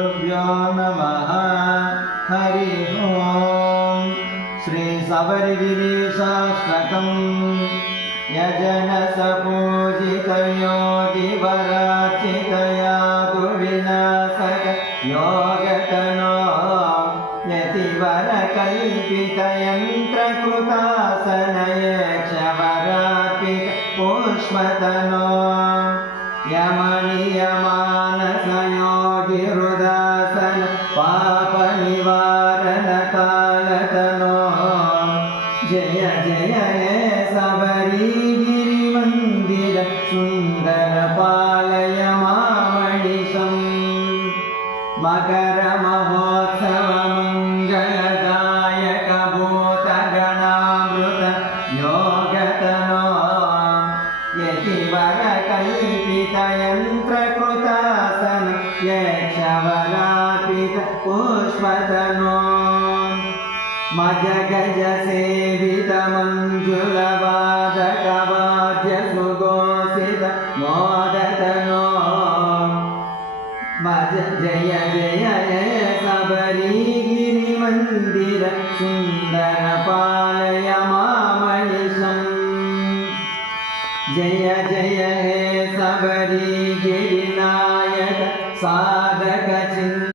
गुरुभ्यो नमः। हरि ओम। श्री सबरिगिरीशाष्टकम् यजनसपूजितयोगिवराचितया दुर्विनाशक योगतनो यतिवरकल्पितयन्त्रकृतासनयक्षवरार्पित पुष्पतनो यमनियमानसयोगिहृदासन पापनिवारणकालतनो जय जय हे सबरीगिरिमन्दिर सुन्दर पालय मामनिशम् मकरमहोत्सव मङ्गलदायक भूतगणामृत योगतनो यतिवरकल्पितयन्त्रकृतासन यक्षवरार्पित पुष्पतनो मजगज सेवित मञ्जुलवादकवाद्य सुघोषित मोदतनो जय जय हे सबरीगिरिमन्दिर सुन्दर पालय मामनिशम् जय जय हे सबरीगिरिनायक साधक चिन्त